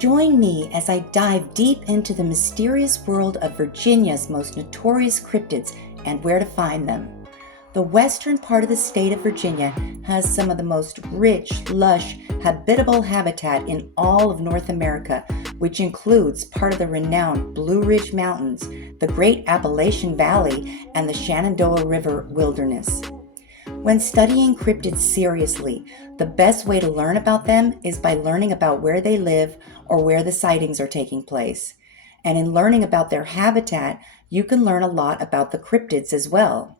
Join me as I dive deep into the mysterious world of Virginia's most notorious cryptids and where to find them. The western part of the state of Virginia has some of the most rich, lush, habitable habitat in all of North America, which includes part of the renowned Blue Ridge Mountains, the Great Appalachian Valley, and the Shenandoah River wilderness. When studying cryptids seriously, the best way to learn about them is by learning about where they live or where the sightings are taking place. And in learning about their habitat, you can learn a lot about the cryptids as well.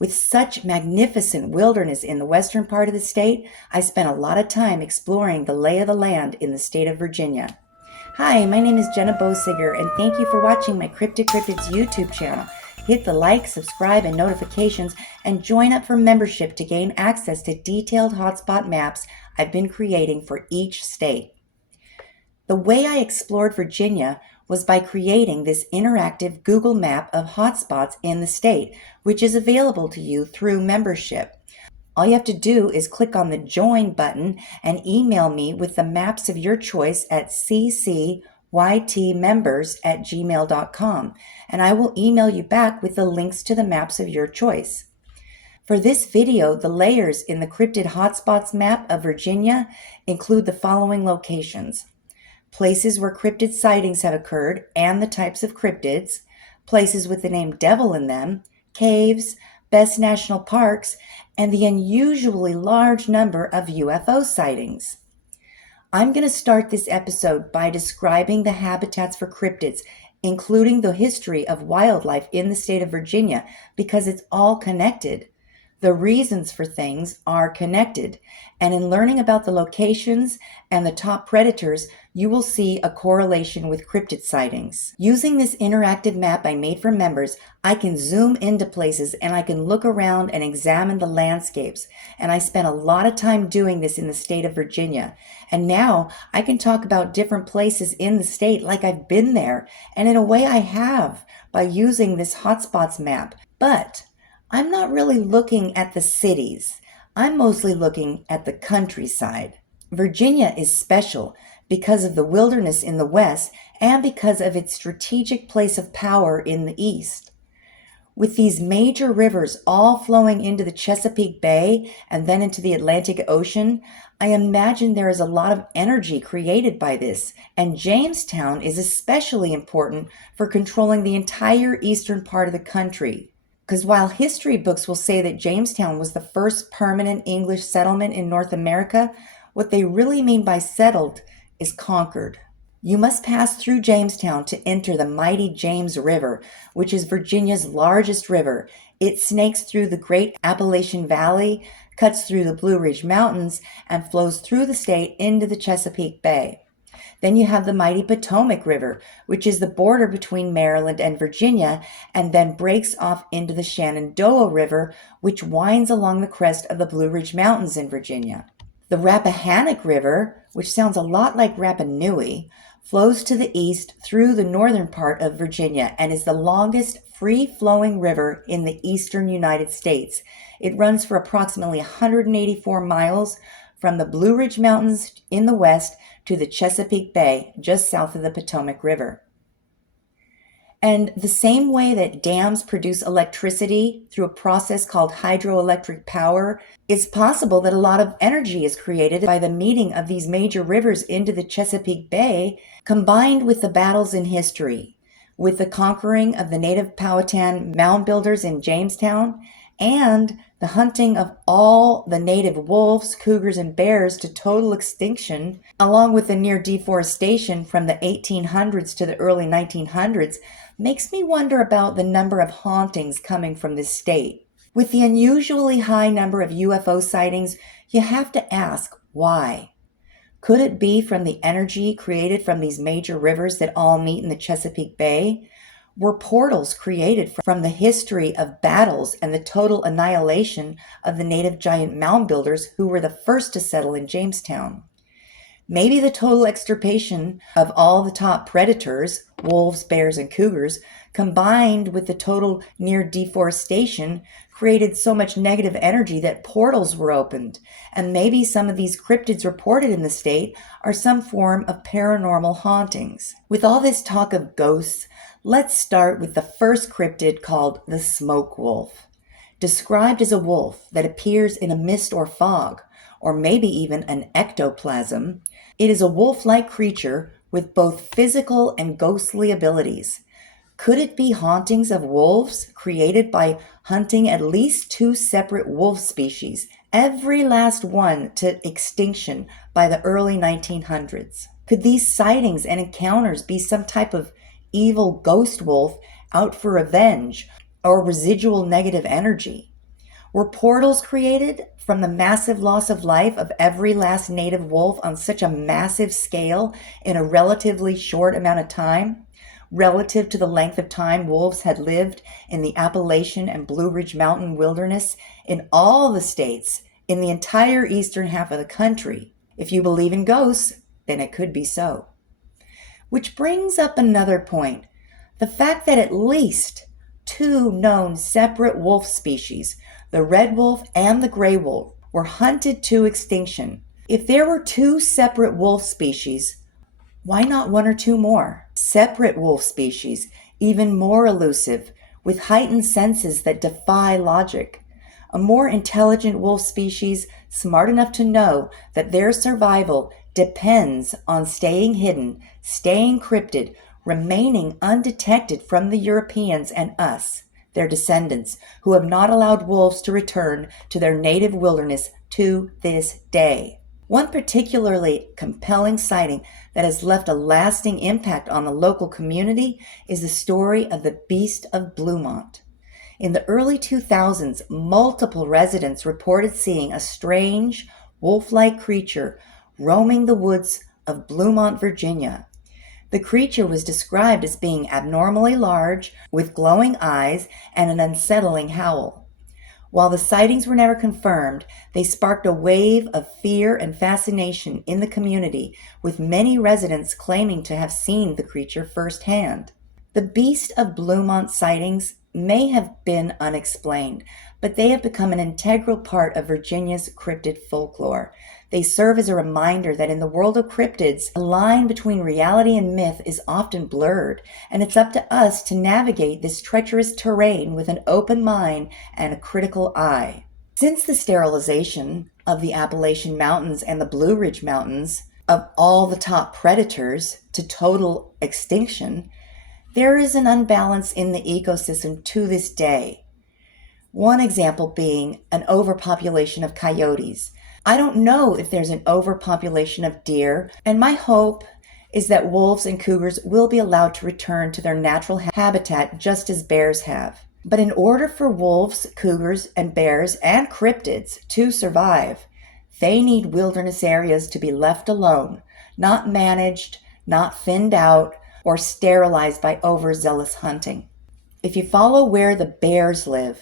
With such magnificent wilderness in the western part of the state, I spent a lot of time exploring the lay of the land in the state of Virginia. Hi, my name is Jenna Bosiger, and thank you for watching my Cryptic Cryptids YouTube channel. Hit the like, subscribe, and notifications, and join up for membership to gain access to detailed hotspot maps I've been creating for each state. The way I explored Virginia was by creating this interactive Google map of hotspots in the state, which is available to you through membership. All you have to do is click on the Join button and email me with the maps of your choice at ccytmembers@gmail.com, and I will email you back with the links to the maps of your choice. For this video, the layers in the Cryptid Hotspots map of Virginia include the following locations: places where cryptid sightings have occurred and the types of cryptids, places with the name Devil in them, caves, best national parks, and the unusually large number of UFO sightings. I'm going to start this episode by describing the habitats for cryptids, including the history of wildlife in the state of Virginia, because it's all connected. The reasons for things are connected, and in learning about the locations and the top predators, you will see a correlation with cryptid sightings. Using this interactive map I made for members, I can zoom into places and I can look around and examine the landscapes, and I spent a lot of time doing this in the state of Virginia. And now I can talk about different places in the state like I've been there, and in a way I have by using this hotspots map. But I'm not really looking at the cities. I'm mostly looking at the countryside. Virginia is special because of the wilderness in the west and because of its strategic place of power in the east. With these major rivers all flowing into the Chesapeake Bay and then into the Atlantic Ocean, I imagine there is a lot of energy created by this, and Jamestown is especially important for controlling the entire eastern part of the country. Because while history books will say that Jamestown was the first permanent English settlement in North America, what they really mean by settled is conquered. You must pass through Jamestown to enter the mighty James River, which is Virginia's largest river. It snakes through the Great Appalachian Valley, cuts through the Blue Ridge Mountains, and flows through the state into the Chesapeake Bay. Then you have the mighty Potomac River, which is the border between Maryland and Virginia, and then breaks off into the Shenandoah River, which winds along the crest of the Blue Ridge Mountains in Virginia. The Rappahannock River, which sounds a lot like Rapa Nui, flows to the east through the northern part of Virginia and is the longest free-flowing river in the eastern United States. It runs for approximately 184 miles from the Blue Ridge Mountains in the west to the Chesapeake Bay, just south of the Potomac River. And the same way that dams produce electricity through a process called hydroelectric power, it's possible that a lot of energy is created by the meeting of these major rivers into the Chesapeake Bay, combined with the battles in history, with the conquering of the native Powhatan mound builders in Jamestown, and the hunting of all the native wolves, cougars, and bears to total extinction, along with the near deforestation from the 1800s to the early 1900s, makes me wonder about the number of hauntings coming from this state. With the unusually high number of UFO sightings, you have to ask why. Could it be from the energy created from these major rivers that all meet in the Chesapeake Bay? Were portals created from the history of battles and the total annihilation of the native giant mound builders who were the first to settle in Jamestown? Maybe the total extirpation of all the top predators, wolves, bears, and cougars, combined with the total near deforestation, created so much negative energy that portals were opened. And maybe some of these cryptids reported in the state are some form of paranormal hauntings. With all this talk of ghosts, let's start with the first cryptid called the smoke wolf. Described as a wolf that appears in a mist or fog, or maybe even an ectoplasm, it is a wolf-like creature with both physical and ghostly abilities. Could it be hauntings of wolves created by hunting at least 2 separate wolf species, every last one to extinction by the early 1900s? Could these sightings and encounters be some type of evil ghost wolf out for revenge or residual negative energy? Were portals created from the massive loss of life of every last native wolf on such a massive scale in a relatively short amount of time, relative to the length of time wolves had lived in the Appalachian and Blue Ridge Mountain wilderness in all the states in the entire eastern half of the country? If you believe in ghosts, then it could be so. Which brings up another point. The fact that at least 2 known separate wolf species, the red wolf and the gray wolf, were hunted to extinction. If there were 2 separate wolf species, why not 1 or 2 more? Separate wolf species, even more elusive, with heightened senses that defy logic. A more intelligent wolf species, smart enough to know that their survival depends on staying hidden, staying cryptid, remaining undetected from the Europeans and us, their descendants, who have not allowed wolves to return to their native wilderness to this day. One particularly compelling sighting that has left a lasting impact on the local community is the story of the Beast of Bluemont. In the early 2000s, multiple residents reported seeing a strange, wolf-like creature roaming the woods of Bluemont, Virginia. The creature was described as being abnormally large, with glowing eyes and an unsettling howl. While the sightings were never confirmed, they sparked a wave of fear and fascination in the community, with many residents claiming to have seen the creature firsthand. The Beast of Bluemont sightings may have been unexplained, but they have become an integral part of Virginia's cryptid folklore. They serve as a reminder that in the world of cryptids, the line between reality and myth is often blurred, and it's up to us to navigate this treacherous terrain with an open mind and a critical eye. Since the sterilization of the Appalachian Mountains and the Blue Ridge Mountains of all the top predators to total extinction, there is an unbalance in the ecosystem to this day. One example being an overpopulation of coyotes. I don't know if there's an overpopulation of deer, and my hope is that wolves and cougars will be allowed to return to their natural habitat just as bears have. But in order for wolves, cougars, and bears and cryptids to survive, they need wilderness areas to be left alone, not managed, not thinned out, or sterilized by overzealous hunting. If you follow where the bears live,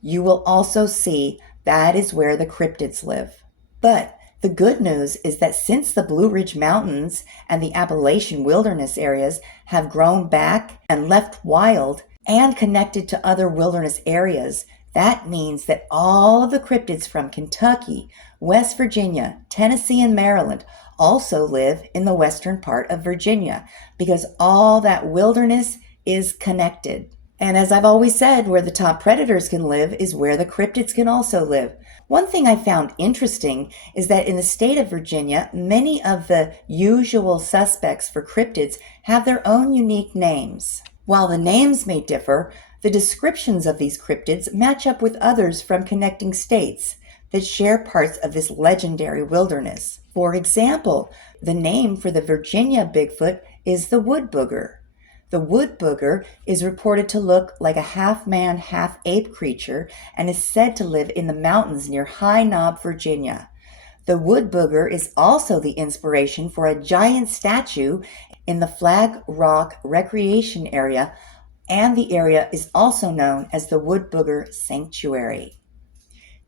you will also see that is where the cryptids live. But the good news is that since the Blue Ridge Mountains and the Appalachian wilderness areas have grown back and left wild and connected to other wilderness areas, that means that all of the cryptids from Kentucky, West Virginia, Tennessee, and Maryland also live in the western part of Virginia, because all that wilderness is connected. And as I've always said, where the top predators can live is where the cryptids can also live. One thing I found interesting is that in the state of Virginia, many of the usual suspects for cryptids have their own unique names. While the names may differ, the descriptions of these cryptids match up with others from connecting states that share parts of this legendary wilderness. For example, the name for the Virginia Bigfoot is the wood booger. The wood booger is reported to look like a half-man, half-ape creature and is said to live in the mountains near High Knob, Virginia. The wood booger is also the inspiration for a giant statue in the Flag Rock Recreation Area, and the area is also known as the Wood Booger Sanctuary.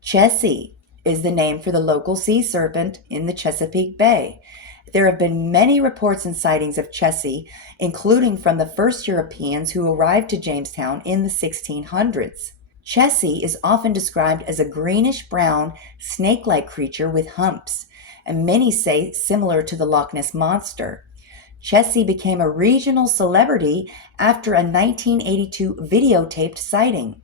Chessie is the name for the local sea serpent in the Chesapeake Bay, There have been many reports and sightings of Chessie, including from the first Europeans who arrived to Jamestown in the 1600s. Chessie is often described as a greenish-brown, snake-like creature with humps, and many say similar to the Loch Ness Monster. Chessie became a regional celebrity after a 1982 videotaped sighting.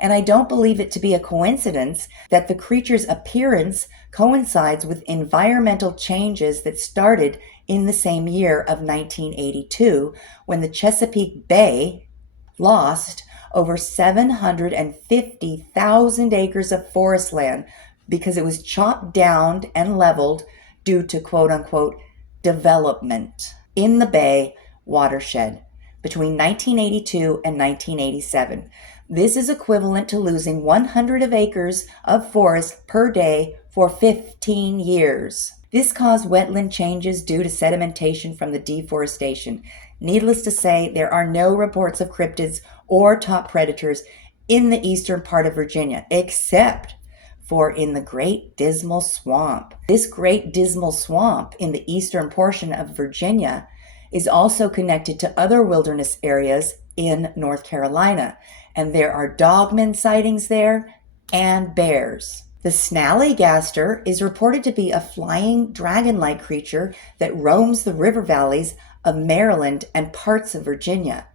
And I don't believe it to be a coincidence that the creature's appearance coincides with environmental changes that started in the same year of 1982, when the Chesapeake Bay lost over 750,000 acres of forest land because it was chopped down and leveled due to quote-unquote development in the Bay watershed between 1982 and 1987. This is equivalent to losing 100 acres of forest per day for 15 years. This caused wetland changes due to sedimentation from the deforestation. Needless to say, there are no reports of cryptids or top predators in the eastern part of Virginia, except for in the Great Dismal Swamp. This Great Dismal Swamp in the eastern portion of Virginia is also connected to other wilderness areas in North Carolina, and there are dogman sightings there and bears. The snallygaster is reported to be a flying dragon-like creature that roams the river valleys of Maryland and parts of Virginia.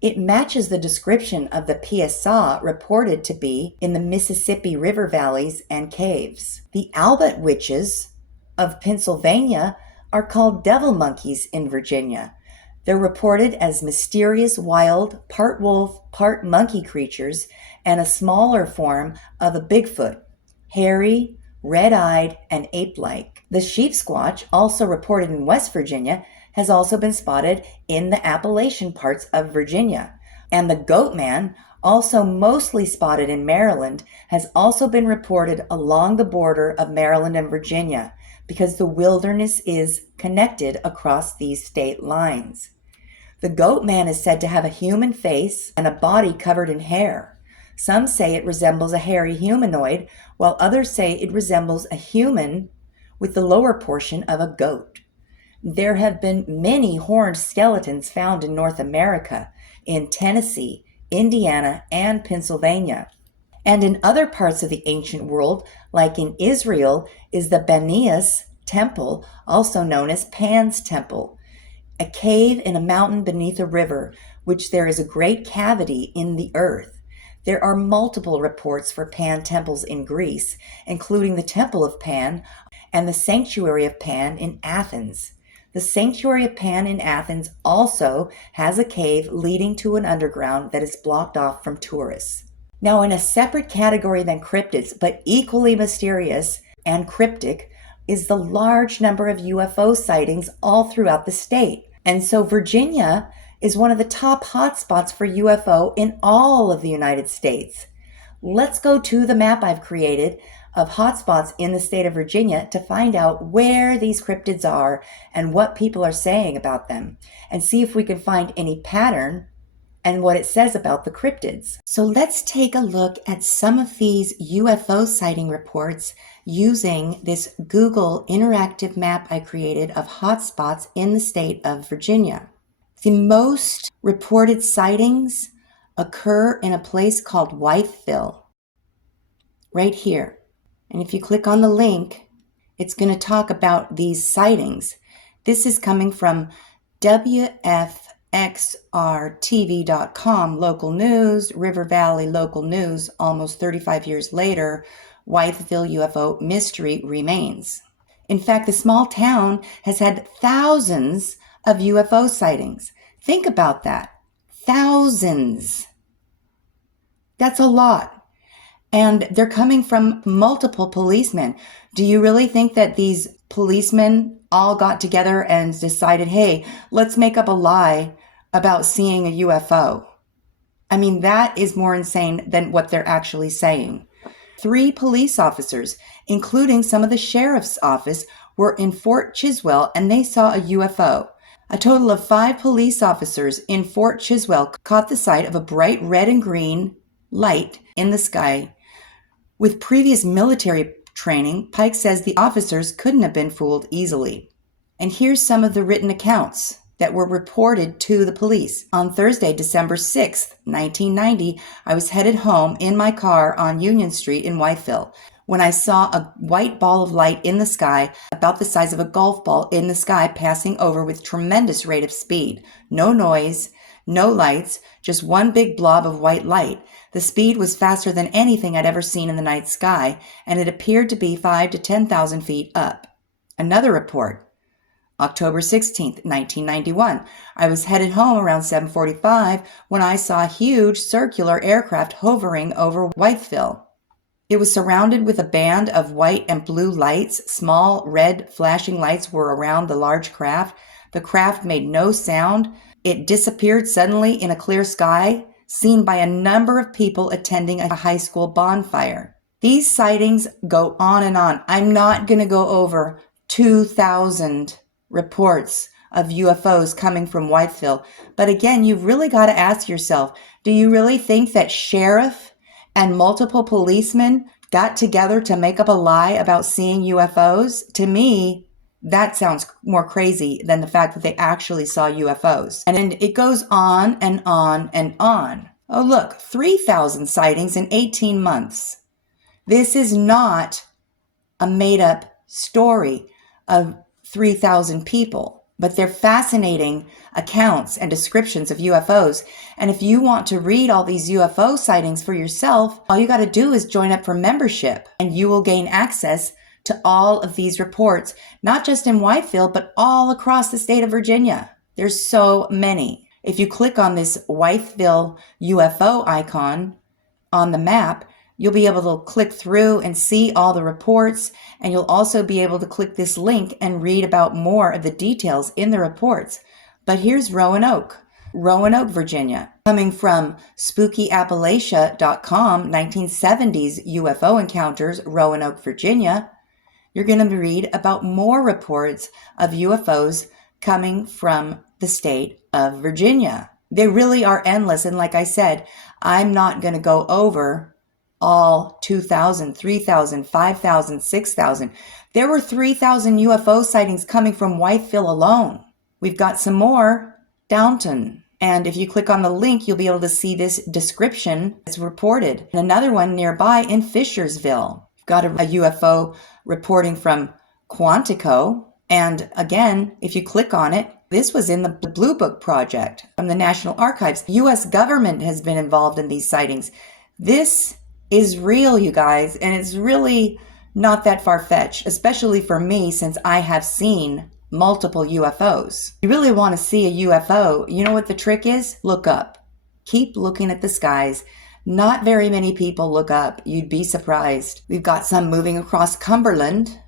It matches the description of the Piasa reported to be in the Mississippi River valleys and caves. The Albert witches of Pennsylvania are called devil monkeys in Virginia. They're reported as mysterious, wild, part wolf, part monkey creatures and a smaller form of a Bigfoot, hairy, red-eyed, and ape-like. The sheep squatch, also reported in West Virginia, has also been spotted in the Appalachian parts of Virginia. And the goat man, also mostly spotted in Maryland, has also been reported along the border of Maryland and Virginia because the wilderness is connected across these state lines. The goat man is said to have a human face and a body covered in hair. Some say it resembles a hairy humanoid, while others say it resembles a human with the lower portion of a goat. There have been many horned skeletons found in North America, in Tennessee, Indiana, and Pennsylvania. And in other parts of the ancient world, like in Israel, is the Banias Temple, also known as Pan's Temple, a cave in a mountain beneath a river, which there is a great cavity in the earth. There are multiple reports for Pan temples in Greece, including the Temple of Pan and the Sanctuary of Pan in Athens. The Sanctuary of Pan in Athens also has a cave leading to an underground that is blocked off from tourists. Now, in a separate category than cryptids, but equally mysterious and cryptic, is the large number of UFO sightings all throughout the state. And so Virginia is one of the top hotspots for UFO in all of the United States. Let's go to the map I've created of hotspots in the state of Virginia to find out where these cryptids are and what people are saying about them, and see if we can find any pattern and what it says about the cryptids. So let's take a look at some of these UFO sighting reports using this Google interactive map I created of hotspots in the state of Virginia. The most reported sightings occur in a place called Wytheville, right here. And if you click on the link, it's going to talk about these sightings. This is coming from WFXRTV.com, local news, River Valley local news, almost 35 years later, Wytheville UFO mystery remains. In fact, the small town has had thousands of UFO sightings. Think about that. Thousands. That's a lot. And they're coming from multiple policemen. Do you really think that these policemen all got together and decided, hey, let's make up a lie about seeing a UFO? I mean, that is more insane than what they're actually saying. 3 police officers, including some of the sheriff's office, were in Fort Chiswell and they saw a UFO. A total of 5 police officers in Fort Chiswell caught the sight of a bright red and green light in the sky, with previous military training, Pike says the officers couldn't have been fooled easily. And here's some of the written accounts that were reported to the police. On Thursday, December 6th, 1990, I was headed home in my car on Union Street in Whiteville when I saw a white ball of light in the sky, about the size of a golf ball in the sky, passing over with tremendous rate of speed. No noise, no lights, just one big blob of white light. The speed was faster than anything I'd ever seen in the night sky, and it appeared to be 5,000 to 10,000 feet up. Another report. October 16th, 1991. I was headed home around 7:45 when I saw a huge circular aircraft hovering over Whiteville. It was surrounded with a band of white and blue lights. Small red flashing lights were around the large craft. The craft made no sound. It disappeared suddenly in a clear sky, seen by a number of people attending a high school bonfire. These sightings go on and on. I'm not going to go over 2,000 reports of UFOs coming from Whiteville. But again, you've really got to ask yourself, do you really think that sheriff and multiple policemen got together to make up a lie about seeing UFOs? To me, that sounds more crazy than the fact that they actually saw UFOs. And it goes on and on and on. Oh, look, 3,000 sightings in 18 months. This is not a made-up story of 3,000 people, but they're fascinating accounts and descriptions of UFOs. And if you want to read all these UFO sightings for yourself, all you got to do is join up for membership, and you will gain access to all of these reports, not just in Whiteville, but all across the state of Virginia. There's so many. If you click on this Whiteville UFO icon on the map, you'll be able to click through and see all the reports, and you'll also be able to click this link and read about more of the details in the reports. But here's Roanoke, Virginia. Coming from spookyappalachia.com, 1970s UFO encounters, Roanoke, Virginia, you're going to read about more reports of UFOs coming from the state of Virginia. They really are endless, and like I said, I'm not going to go over all 2,000, 3,000, 5,000, 6,000. There were 3,000 UFO sightings coming from Whiteville alone. We've got some more, Downton. And if you click on the link, you'll be able to see this description as reported. And another one nearby in Fishersville. We've got a UFO reporting from Quantico. And again, if you click on it, this was in the Blue Book Project from the National Archives. The U.S. government has been involved in these sightings. This is real, you guys, and it's really not that far-fetched, especially for me, since I have seen multiple UFOs. You really want to see a UFO, you know what the trick is? Look up. Keep looking at the skies. Not very many people look up. You'd be surprised. We've got some moving across Cumberland.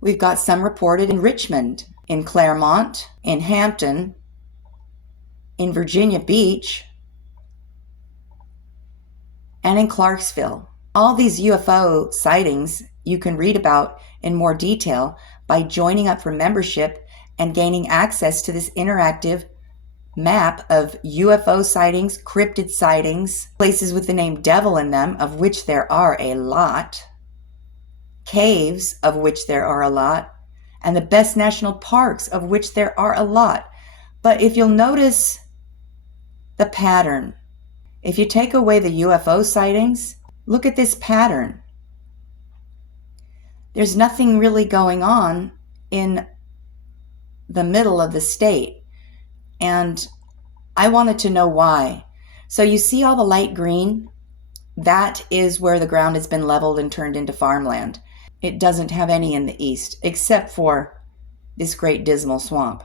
We've got some reported in Richmond, in Claremont, in Hampton, in Virginia Beach, and in Clarksville. All these UFO sightings you can read about in more detail by joining up for membership and gaining access to this interactive map of UFO sightings, cryptid sightings, places with the name devil in them, of which there are a lot, caves, of which there are a lot, and the best national parks, of which there are a lot. But if you'll notice the pattern, if you take away the UFO sightings, look at this pattern. There's nothing really going on in the middle of the state. And I wanted to know why. So you see all the light green? That is where the ground has been leveled and turned into farmland. It doesn't have any in the east, except for this great dismal swamp,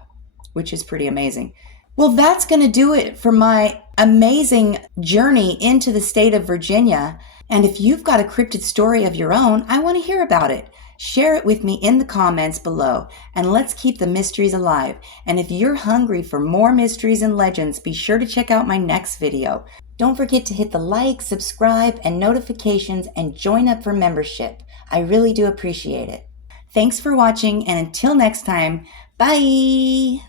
which is pretty amazing. Well, that's going to do it for my amazing journey into the state of Virginia. And if you've got a cryptid story of your own, I want to hear about it. Share it with me in the comments below, and let's keep the mysteries alive. And if you're hungry for more mysteries and legends, be sure to check out my next video. Don't forget to hit the like, subscribe, and notifications, and join up for membership. I really do appreciate it. Thanks for watching, and until next time, bye!